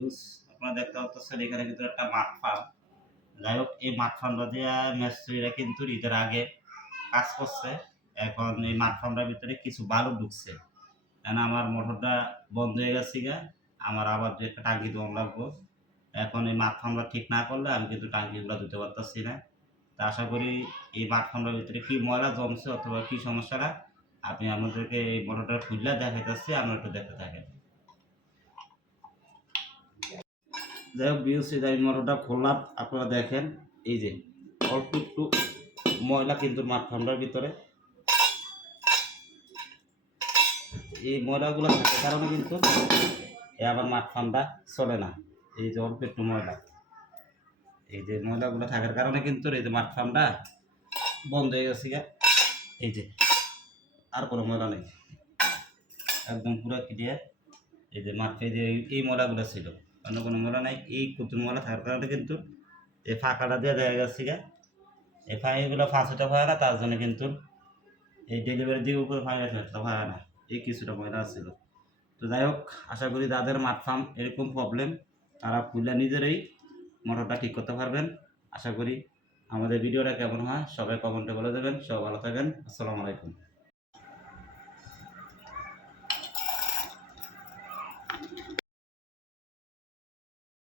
আপনারা দেখতে পাচ্ছেন এখানে কিন্তু একটা মাঠ ফার্ম। যাই হোক এই মাঠ ফার্মটা দিয়া মিস্ত্রিরা কিন্তু ঈদের আগে কাজ করছে। এখন এই মাঠ ফার্মটার ভিতরে কিছু বালু ঢুকছে। এখন আমার মোটরটা বন্ধ হয়ে গেছে গা। আমার আবার যে একটা টাঙ্কি দেওয়া লাগবো। এখন এই মাঠ ফার্মটা ঠিক না করলে আমি কিন্তু টাঙ্কিগুলো দিতে পারতেছি না। তা আশা করি এই মাঠ ফার্মটার ভিতরে কি ময়লা জমছে অথবা কি সমস্যাটা আমি আপনাদেরকে এই মোটরটা খুললে দেখাইতেছি, আপনারা একটু দেখতে থাকেন। যাই হোক বিওসি আমি মোটরটা খুললাম, আপনারা দেখেন এই যে অল্প একটু ময়লা কিন্তু মাঠ ফার্মটার ভিতরে। এই ময়লাগুলো থাকার কারণে কিন্তু আবার মাঠ ফার্মটা চলে না। এই যে অল্প একটু ময়লা, এই যে ময়লাগুলো থাকার কারণে কিন্তু এই যে মাঠ ফার্মটা বন্ধ হয়ে গেছে গা। এই যে আর কোনো ময়লা নেই, একদম পুরো ক্লিয়ার। এই যে মাঠ এই যে এই ময়লাগুলো ছিল, অন্য কোনো ময়লা নাই। এই কুতুর ময়লা থাকার কারণে কিন্তু এই ফাঁকাটা দিয়ে দেখা গেছে গা। এই ফাঁকিগুলো ফাঁসটা হয় না, তার জন্য কিন্তু এই ডেলিভারির দিকে উপরে ফাঁকা হয় না, এই কিছুটা ময়লা ছিল। তো যাই হোক আশা করি যাদের মাঠ ফার্ম এরকম প্রবলেম তারা খুলে নিজেরাই মোটরটা ঠিক করতে পারবেন। আশা করি আমাদের ভিডিওটা কেমন হয় সবাই কমেন্টে বলে দেবেন। সবাই ভালো থাকেন। আসসালামু আলাইকুম।